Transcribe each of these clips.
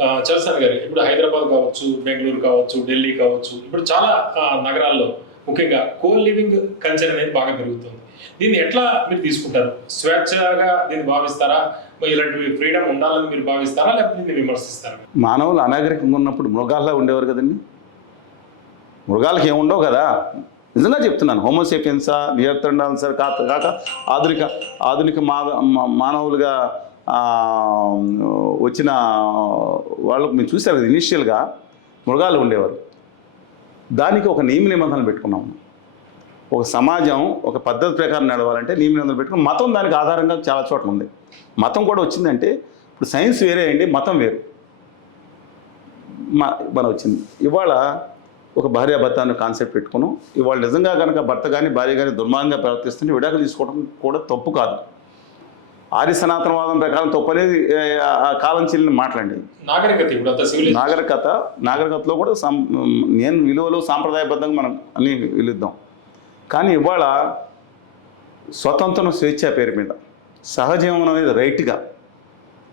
ఆ, గారు ఇప్పుడు హైదరాబాద్ కావచ్చు బెంగళూరు కావచ్చు ఢిల్లీ కావచ్చు ఇప్పుడు చాలా నగరాల్లో ముఖ్యంగా కో లివింగ్ కల్చర్ అనేది బాగా పెరుగుతుంది. దీన్ని ఎట్లా మీరు తీసుకుంటారు? స్వేచ్ఛగా దీన్ని భావిస్తారా? ఇలాంటివి ఇలాంటి ఫ్రీడమ్ ఉండాలని మీరు భావిస్తారా? లేకపోతే దీన్ని విమర్శిస్తారా? మానవులు అనాగరికంగా ఉన్నప్పుడు మృగాల్లో ఉండేవారు కదండి. మృగాలకి ఏముండవు కదా. నిజంగా చెప్తున్నాను. హోమోసేపియన్సా నియర్తండాన్సర్ కాక కాక ఆధునిక ఆధునిక మానవులుగా వచ్చిన వాళ్ళకు మేము చూసాం కదా ఇనిషియల్గా మృగాలు ఉండేవారు. దానికి ఒక నియమ నిబంధనలు పెట్టుకున్నాము ఒక సమాజం ఒక పద్ధతి ప్రకారం నడవాలంటే నియమ నిబంధనలు పెట్టుకుని మతం దానికి ఆధారంగా చాలా చోట్ల ఉంది. మతం కూడా వచ్చిందంటే ఇప్పుడు సైన్స్ వేరే అండి మతం వేరు. మన వచ్చింది. ఇవాళ ఒక భార్యాభర్త అనే కాన్సెప్ట్ పెట్టుకున్నాం. ఇవాళ నిజంగా కనుక భర్త కానీ భార్య కానీ దుర్మార్గంగా ప్రవర్తిస్తుంటే విడాకులు తీసుకోవడం కూడా తప్పు కాదు. ఆర్య సనాతనవాదం ప్రకారం తప్పు అనేది ఏ, ఆ కాలం చెల్లిన మాట్లాడండి నాగరికత ఇప్పుడు నాగరికత నాగరికతలో కూడా సం నేను విలువలు సాంప్రదాయబద్ధంగా మనం అన్ని విలుద్దాం. కానీ ఇవాళ స్వతంత్రం స్వేచ్ఛ పేరు మీద సహజీవనం అనేది రైట్గా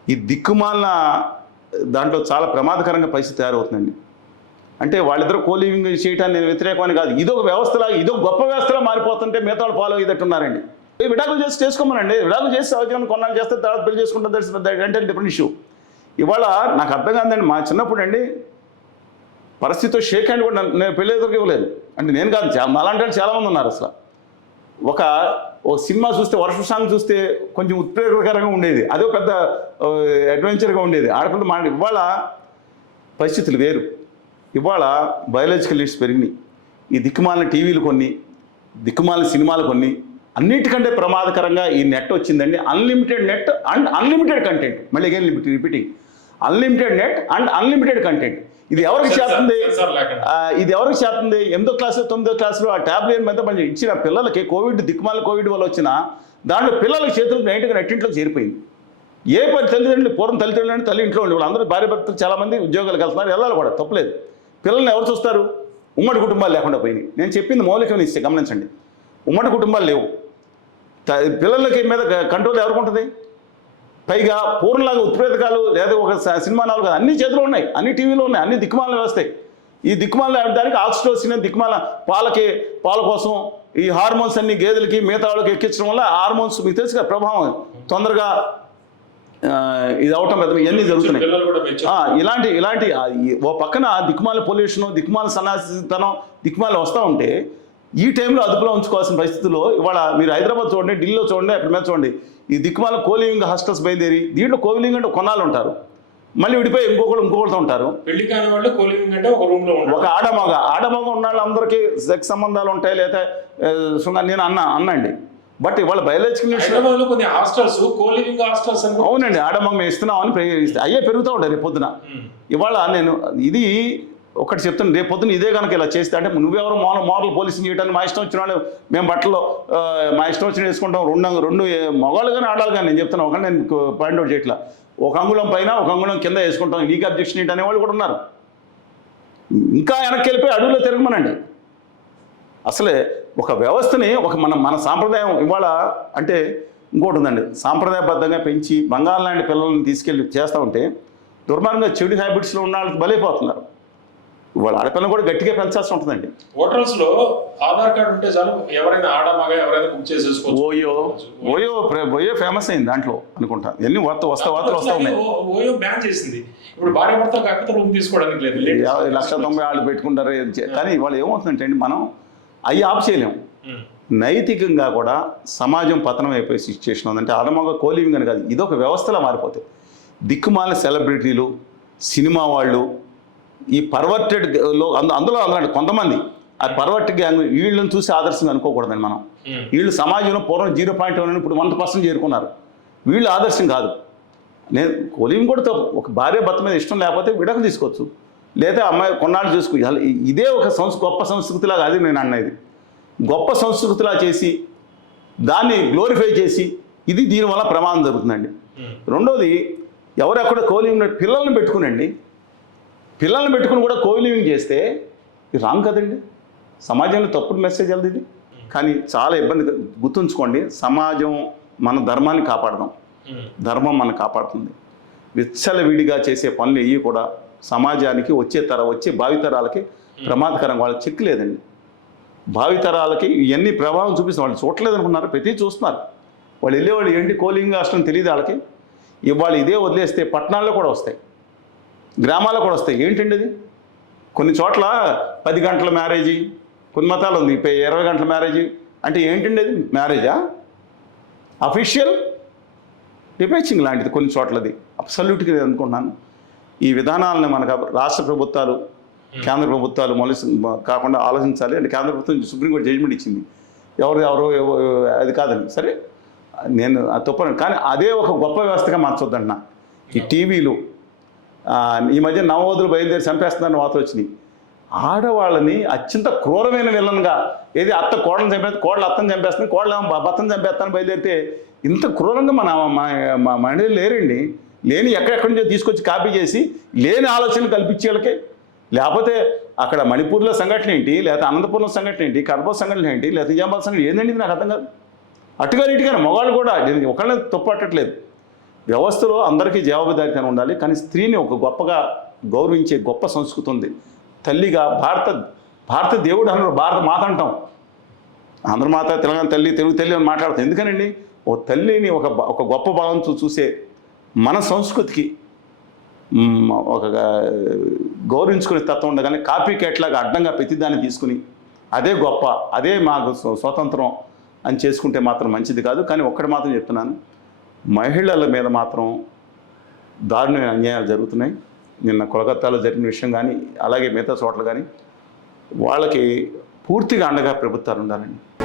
ఈ దిక్కుమాలిన దాంట్లో చాలా ప్రమాదకరంగా పరిస్థితి తయారవుతుందండి. అంటే వాళ్ళిద్దరూ కోలివింగ్ చేయటాన్ని నేను వ్యతిరేకమని కాదు ఇదొక వ్యవస్థలా ఇదొక గొప్ప వ్యవస్థలా మారిపోతుంటే మిగతా వాళ్ళు ఫాలో అయ్యేటట్టున్నారండి. విడాకులు చేసి చేసుకోమనండి. విడాకులు చేసి సహజీవనం కొన్నాళ్ళు చేస్తే తర్వాత పెళ్ళి చేసుకుంటాం దట్స్ అంటే డిఫరెంట్ ఇష్యూ ఇవాళ నాకు అర్థం కాదండి మా చిన్నప్పుడు అండి పరిస్థితితో షేక్ హ్యాండ్ కూడా నేను పెళ్ళి ఇవ్వలేదు. అంటే నేను కాదు చా- వాళ్ళు చాలామంది ఉన్నారు అసలు. ఒక ఒక సినిమా చూస్తే వర్ష సాంగ్ చూస్తే కొంచెం ఉత్ప్రేరకరంగా ఉండేది. అదే పెద్ద అడ్వెంచర్గా ఉండేది. ఆడపిల్ల మా ఇవాళ పరిస్థితులు వేరు. ఇవాళ బయాలజికల్ లిస్ట్స్ పెరిగినాయి. ఈ దిక్కుమాలిన టీవీలు కొన్ని దిక్కుమాలిన సినిమాలు కొన్ని అన్నిటికంటే ప్రమాదకరంగా ఈ నెట్ వచ్చిందండి. Unlimited net and unlimited content మళ్ళీ again repeating unlimited net and unlimited content ఇది ఎవరికి చేస్తుంది? ఇది ఎవరికి చేస్తుంది? ఎనిమిదో క్లాసు తొమ్మిదో క్లాసులో ఆ ట్యాబ్లెట్ మీద పని ఇచ్చిన పిల్లలకి కోవిడ్ దిక్కుమాల కోవిడ్ వల్ల వచ్చిన దాంట్లో పిల్లలకి చేతులకు నైట్గా నెట్టింట్లో చేరిపోయింది. ఏ పని తల్లిదండ్రులు పూర్వం తల్లిదండ్రులు తల్లి ఇంట్లో ఉండే అందరూ భార్య భర్తలు చాలామంది ఉద్యోగాలకు వెళ్తున్నారు. వెళ్ళాలి కూడా తప్పలేదు. పిల్లల్ని ఎవరు చూస్తారు? ఉమ్మడి కుటుంబాలు లేకుండా పోయినాయి. నేను చెప్పింది మౌలికమైన ఇస్తే గమనించండి. ఉమ్మడి కుటుంబాలు లేవు. పిల్లలకి మీద కంట్రోల్ ఎవరికి ఉంటుంది? పైగా పూర్ణలాగా ఉత్ప్రేతకాలు లేదా ఒక సినిమా నాలుగు కాదు అన్ని చేతిలో ఉన్నాయి అన్ని టీవీలో ఉన్నాయి అన్ని దిక్కుమాలను వస్తాయి ఈ దిక్కుమాల దానికి ఆక్సిటోసిన్ దిక్కుమాల పాలకి పాల కోసం ఈ హార్మోన్స్ అన్ని గేదెలకి మిగతా వాళ్ళకి ఎక్కించడం వల్ల హార్మోన్స్ మీకు తెలుసు కదా ప్రభావం తొందరగా ఇది అవటం పెద్ద ఇవన్నీ జరుగుతున్నాయి. ఇలాంటి ఇలాంటి ఓ పక్కన దిక్మాల పొల్యూషన్ దిక్మాల సన్నాసితనం దిక్మాల వస్తూ ఉంటే ఈ టైంలో అదుపులో ఉంచుకోవాల్సిన పరిస్థితుల్లో ఇవాళ మీరు హైదరాబాద్ చూడండి ఢిల్లీలో చూడండి అక్కడ మీద చూడండి. ఈ దిక్మాల కోలివింగ్ హాస్టల్స్ బయలుదేరి దీంట్లో కోలివింగ్ అంటే కొన్నాళ్ళు ఉంటారు. మళ్ళీ విడిపోయి ఇంకొకరు ఇంకొకరితో ఉంటారు. పెళ్ళి కాని వాళ్ళు కోలివింగ్ అంటే ఒక రూమ్లో ఒక ఆడమగ ఆడమగ ఉన్న వాళ్ళందరికీ సెక్స్ సంబంధాలు ఉంటాయి లేదా శృంగా నేను అన్నా అన్నండి. బట్ ఇవాళ బయాలజికల్ కొన్ని హాస్టల్స్ కోలివింగ్ హాస్టల్స్ అని అవునండి ఆడమగ మేము ఇస్తున్నామని ప్రే- అయ్యే పెరుగుతూ ఉంటాయి రేపు పొద్దున. ఇవాళ నేను ఇది ఒకటి చెప్తాను రేపు పొద్దున ఇదే కనుక ఇలా చేస్తే అంటే నువ్వెవరు మోడల్ మోడల్ పోలీసింగ్ చేయడానికి మా ఇష్టం వచ్చిన వాళ్ళు మేము బట్టలు మా ఇష్టం వచ్చిన వేసుకుంటాం రెండు రెండు మగవాళ్ళు కానీ ఆడాలి కానీ నేను చెప్తాను ఒక నేను పాయింట్ అవుట్ చేయట్లా. ఒక అంగుళం పైన ఒక అంగుళం కింద వేసుకుంటాం నీకు అబ్జెక్షన్ ఏంటి అనేవాళ్ళు కూడా ఉన్నారు. ఇంకా వెనక్కి వెళ్ళిపోయి అడవిలో తిరగమనండి. అసలే ఒక వ్యవస్థని ఒక మన మన సాంప్రదాయం ఇవాళ అంటే ఇంకోటి ఉందండి. సాంప్రదాయబద్ధంగా పెంచి బంగాళ లాంటి పిల్లల్ని తీసుకెళ్ళి చేస్తూ ఉంటే దుర్మార్గంగా చెడు హ్యాబిట్స్లో ఉన్న వాళ్ళకి బలైపోతున్నారు. ఇవాళ ఆడపిల్లని కూడా గట్టిగా పెంచాల్సి ఉంటుందండి. హోటల్స్లో ఆధార్ కార్డు ఉంటే చాలు ఎవరైనా ఆడ మగ ఎవరైనా బుక్ చేసేసుకోవచ్చు. ఓయో ఓయో ఓయో ఫేమస్ అయింది దాంట్లో అనుకుంటా. ఎన్ని వస్తా వస్తా వార్తలు వస్తూ ఉన్నాయి. ఓయో బ్యాన్ చేసింది. ఇప్పుడు భార్య భర్త కాకపోతే రూమ్ తీసుకోవడానికి లేదు. లక్ష తొంభై వాళ్ళు పెట్టుకుంటారు. కానీ ఇవాళ ఏమవుతుందంటే అండి మనం అవి ఆఫ్ చేయలేము. నైతికంగా కూడా సమాజం పతనం అయిపోయే సిచ్యుయేషన్ ఉందంటే ఆడమగ కోలివింగ్ అని కాదు. ఇదొక వ్యవస్థలా మారిపోతాయి. దిక్కుమాల సెలబ్రిటీలు సినిమా వాళ్ళు ఈ పర్వర్టెడ్లో అందు- అందులో అందులో కొంతమంది. ఆ పర్వర్టెడ్ గ్యాంగ్ వీళ్ళని చూసి ఆదర్శంగా అనుకోకూడదండి మనం. వీళ్ళు సమాజంలో పూర్వం జీరో పాయింట్ వన్ ఇప్పుడు వన్ పర్సెంట్ చేరుకున్నారు. వీళ్ళు ఆదర్శం కాదు. నేను కోలివింగ్ కూడా తప్పు. ఒక భార్య భర్త మీద ఇష్టం లేకపోతే విడక తీసుకోవచ్చు. లేదా అమ్మాయి కొన్నాళ్ళు చూసుకో ఇదే ఒక సంస్ గొప్ప సంస్కృతిలాగా అది నేను అన్నది. గొప్ప సంస్కృతిలా చేసి దాన్ని గ్లోరిఫై చేసి ఇది దీనివల్ల ప్రమాదం జరుగుతుందండి. రెండోది ఎవరెక్కడ కోలివింగ్ పిల్లల్ని పెట్టుకునండి. పిల్లల్ని పెట్టుకుని కూడా కోలివింగ్ చేస్తే ఇది రాంగ్ కదండి? సమాజంలో తప్పుడు మెసేజ్ వెళ్తుంది ఇది. కానీ చాలా ఇబ్బంది గుర్తుంచుకోండి సమాజం మన ధర్మాన్ని కాపాడదాం. ధర్మం మనం కాపాడుతుంది. విచ్చలవిడిగా చేసే పనులు ఇవి కూడా సమాజానికి వచ్చే తర వచ్చే భావితరాలకి ప్రమాదకరం వాళ్ళకి చెక్ లేదండి. భావితరాలకి ఇవన్నీ ప్రభావం చూపిస్తున్న వాళ్ళు చూడలేదు అనుకున్నారు ప్రతి చూస్తున్నారు. వాళ్ళు వెళ్ళేవాళ్ళు ఏంటి కోలింగ్ హాస్టల్ తెలియదు వాళ్ళకి. ఇవాళ ఇదే వదిలేస్తే పట్టణాల్లో కూడా వస్తాయి. గ్రామాల్లో కూడా వస్తాయి. ఏంటండి అది? కొన్ని చోట్ల పది గంటల మ్యారేజీ కొన్ని మతాలు ఉంది. ఇరవై గంటల మ్యారేజీ. అంటే ఏంటండి అది? మ్యారేజా? అఫీషియల్? డిపేచింగ్ లాంటిది కొన్ని చోట్లది. అబ్సల్యూట్గా నేను అనుకుంటున్నాను. ఈ విధానాలను మనకు రాష్ట్ర ప్రభుత్వాలు కేంద్ర ప్రభుత్వాలు మొలసి కాకుండా ఆలోచించాలి. అంటే కేంద్ర ప్రభుత్వం సుప్రీంకోర్టు జడ్జిమెంట్ ఇచ్చింది. ఎవరు ఎవరు ఎవ- అది కాదండి. సరే? నేను తప్పను కానీ అదే ఒక గొప్ప వ్యవస్థగా మార్చొద్దంటున్నా. ఈ టీవీలు ఈ మధ్య నవోదులు బయలుదేరి చంపేస్తున్నారని వార్తలు వచ్చినాయి. ఆడవాళ్ళని అత్యంత క్రూరమైన విలన్గా ఏది అత్త కోడలను చంపేస్తే కోడలు అత్తని చంపేస్తుంది కోడలు భర్తను చంపేస్తాను బయలుదేరితే ఇంత క్రూరంగా మన మా- మా మహిళలు లేరండి. లేని ఎక్కడెక్కడి నుంచో తీసుకొచ్చి కాపీ చేసి లేని ఆలోచనలు కల్పించే వాళ్ళకి. లేకపోతే అక్కడ మణిపూర్లో సంఘటన ఏంటి? లేకపోతే అనంతపురంలో సంఘటన ఏంటి? కడప సంఘటన ఏంటి? లేకపోతే నిజామాబాద్ సంఘటన ఏంటంటే నాకు అర్థం కాదు. అటుగా ఇటుగారు మగవాళ్ళు కూడా ఒకళ్ళని తప్పు పట్టట్లేదు వ్యవస్థలో అందరికీ జవాబుదారితనం ఉండాలి. కానీ స్త్రీని ఒక గొప్పగా గౌరవించే గొప్ప సంస్కృతి ఉంది. తల్లిగా భారత భారత దేవుడు అన్నారు భారత మాత అంటాం. ఆంధ్ర మాత తెలంగాణ తల్లి తెలుగు తల్లి అని మాట్లాడతాం. ఎందుకనండి? ఓ తల్లిని ఒక ఒక గొప్ప భావంతో చూసే మన సంస్కృతికి ఒక గౌరవించుకునే తత్వం ఉండగానే కాపీ కేట్లాగా అడ్డంగా ప్రతిదాన్ని తీసుకుని అదే గొప్ప అదే మాకు స్వతంత్రం అని చేసుకుంటే మాత్రం మంచిది కాదు. కానీ ఒక్కటి మాత్రం చెప్తున్నాను. మహిళల మీద మాత్రం దారుణమైన అన్యాయాలు జరుగుతున్నాయి. నిన్న కోలకత్తాలో జరిగిన విషయం కానీ అలాగే మిగతా చోట్ల కానీ వాళ్ళకి పూర్తిగా అండగా ప్రభుత్వాలు ఉండాలండి.